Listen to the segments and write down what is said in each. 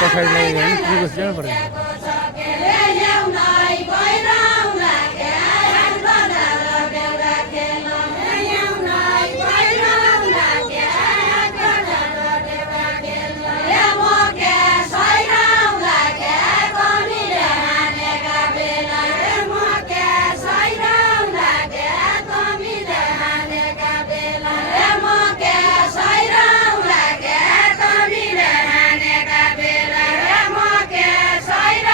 पछाडि लाग्यो भने पुगेको जानु पर्यो Saira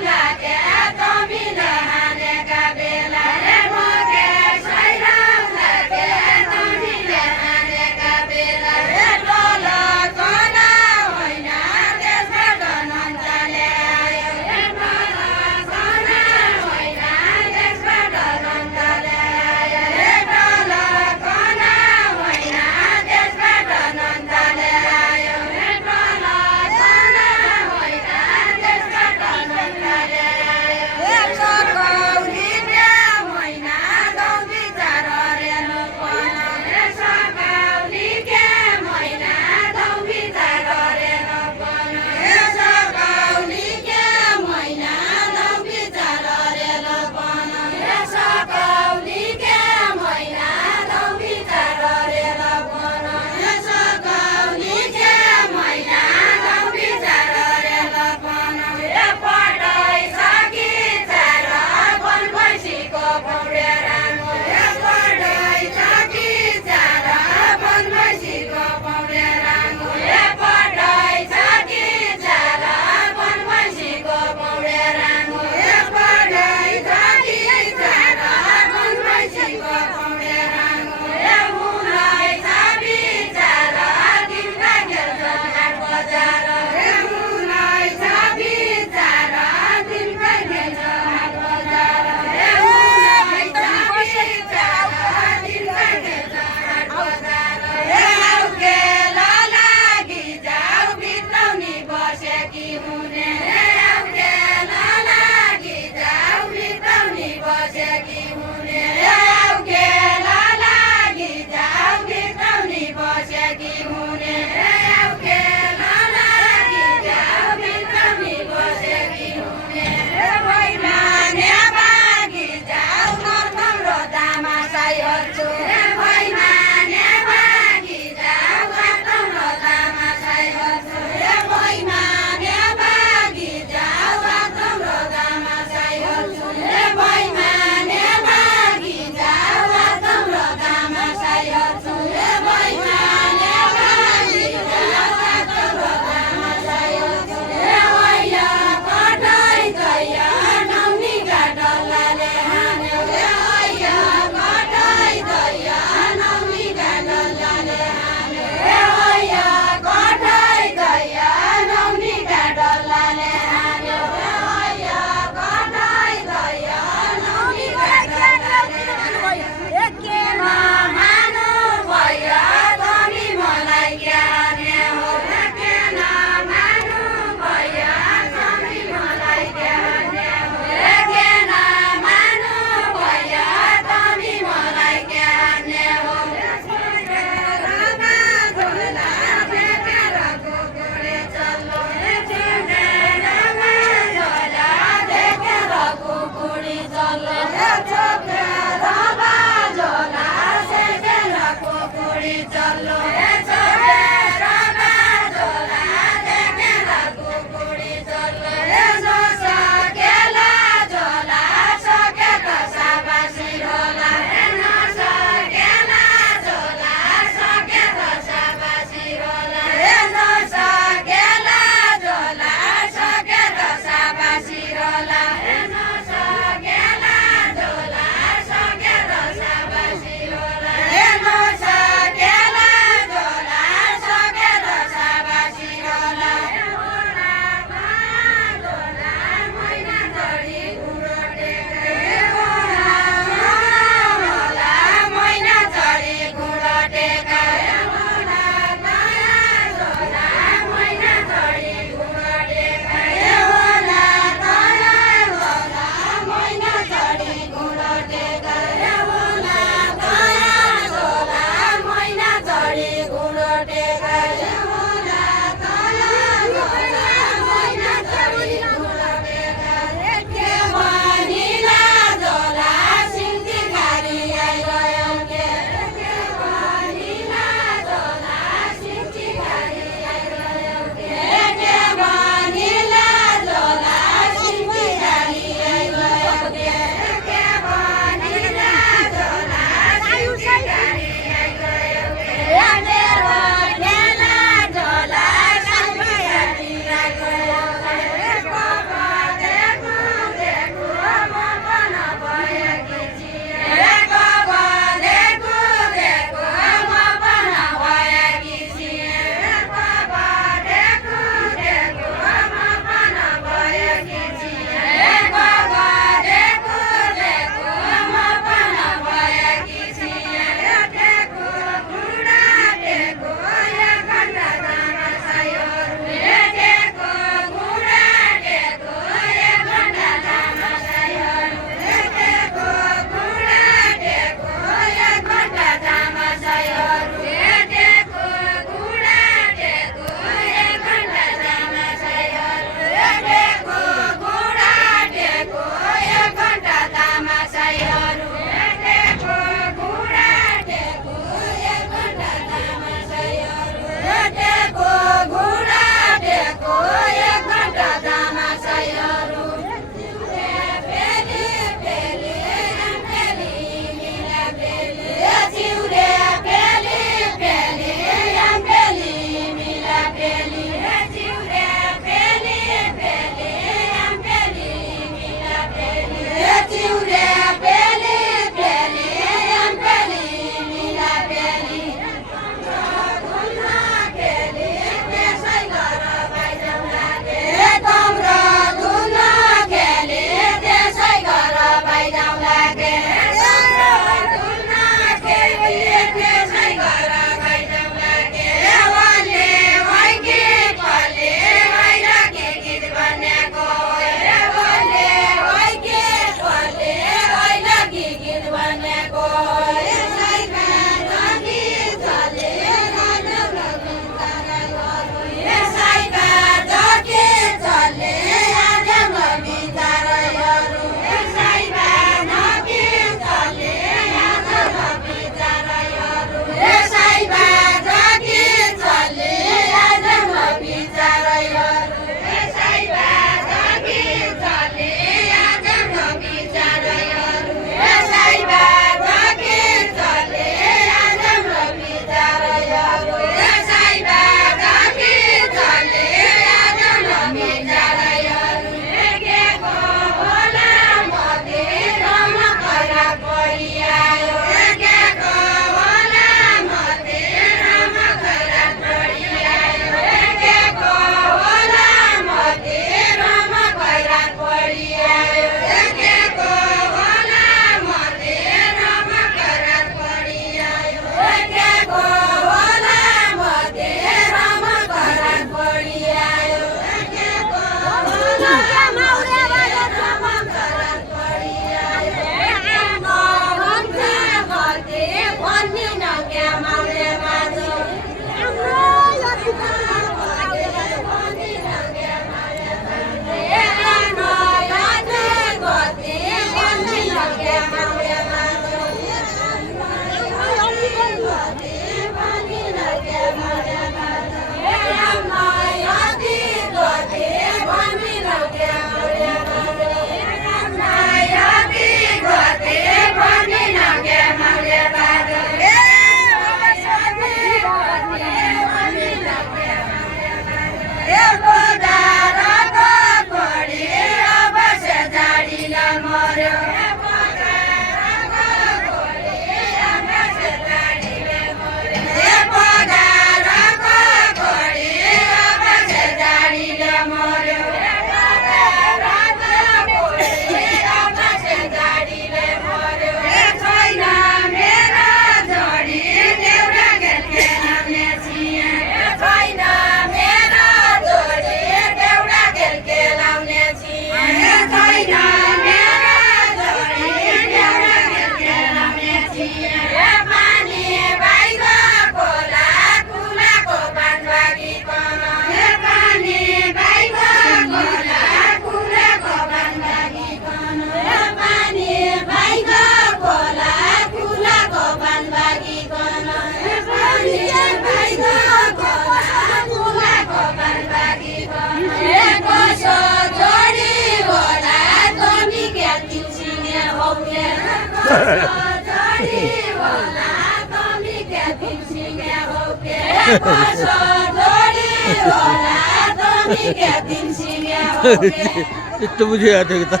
itu bujuk ada kita.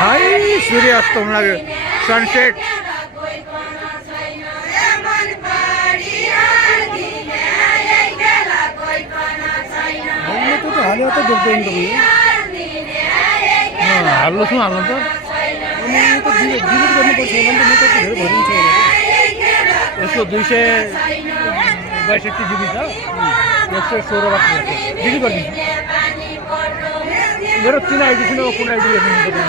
Hai, सूर्यास्त होने लगे, सनसेट। तो हाल तो देखते हैं कभी। हाँ, हालो सुन हालो तो। ये तो धीरे धीरे करने पर चलन तो नहीं तो घर भरी चाहिए। इसको 262 GB था, 116 वाट का। जी कर दी। मेरा 3 आईडी थी ना, वो कौन आईडी है नहीं पता।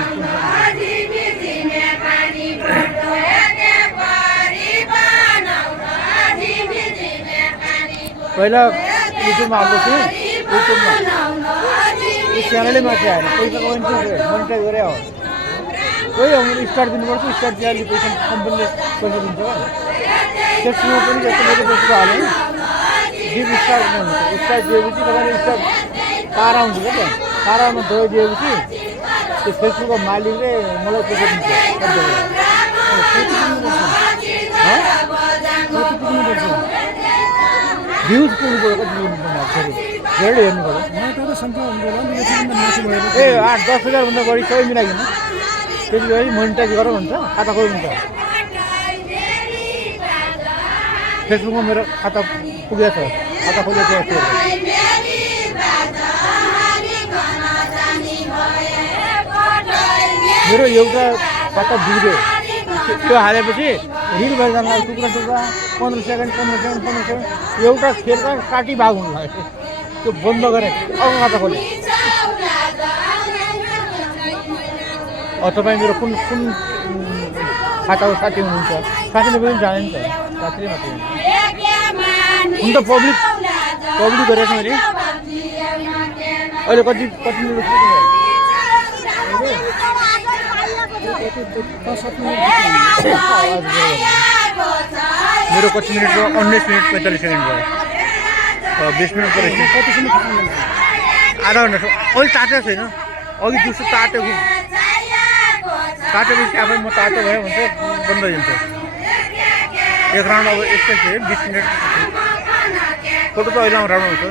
पहिला युट्युबमा हाल्दैछु, युट्युबमा यो च्यानलै मात्रै आएन, पैसा मोनिटाइज गरे हो। कोही हामीले स्टार्ट दिनुपर्छ, स्टार्ट दिएपछि पैसा कम्पनीले पैसा दिन्छ हो। त्यसमा पनि जस्तो मैले पैसा हालेँ, जिप स्टार्ट नहुन्छ, स्टार्ट दिएपछि तपाईँले स्टार्ट तारा हुन्छ क्या त्यहाँ, तारामा दबाई दिएपछि त्यो फेसबुकको मालिकले मलाई पैसा दिन्छ। भ्यूज पुग्नु पऱ्यो, कति पुग्नु पर्छ धेरै हेर्नु पऱ्यो। मैं तो संख्या मासु भयो। ए 8-10 हजारभन्दा बढी सबै मिलाइकन त्यसले गर्दा मोनिटाइज गर भन्छ, खाता खोल्नु हुन्छ। फेसबुकमा मेरो खाता पुगेको छ, खाता खोलेको छ। मेरो एउटा खाता बिग्रियो, त्यो हालेपछि रिल भएर जान लाग्यो, टुक्रा टुक्रा 15 सेकेन्ड एउटा खेलका काटी भाग हुनु लाग्यो। त्यो बन्द गरेँ, अब खाता खोलेँ। तपाईँ मेरो कुन कुन खाताको साथी हुनुहुन्छ? साथीले पनि जाने नि त, साथीले मात्रै हुन त पब्लिक गरेको छ मैले। अहिले कति मिनट मेरो कति मिनट भयो? 19 मिनट 45 सेकेन्ड भयो। 20 मिनट परेछ। आधा घन्टा अहिले तातो छैन, अघि दिउँसो तातेपछि आफै म तातो भयो भने चाहिँ बन्द हुन्छ। एक राउन्ड अब यस्तै थियो, 20 मिनट। फोटो त अहिले राम्रो हुन्छ।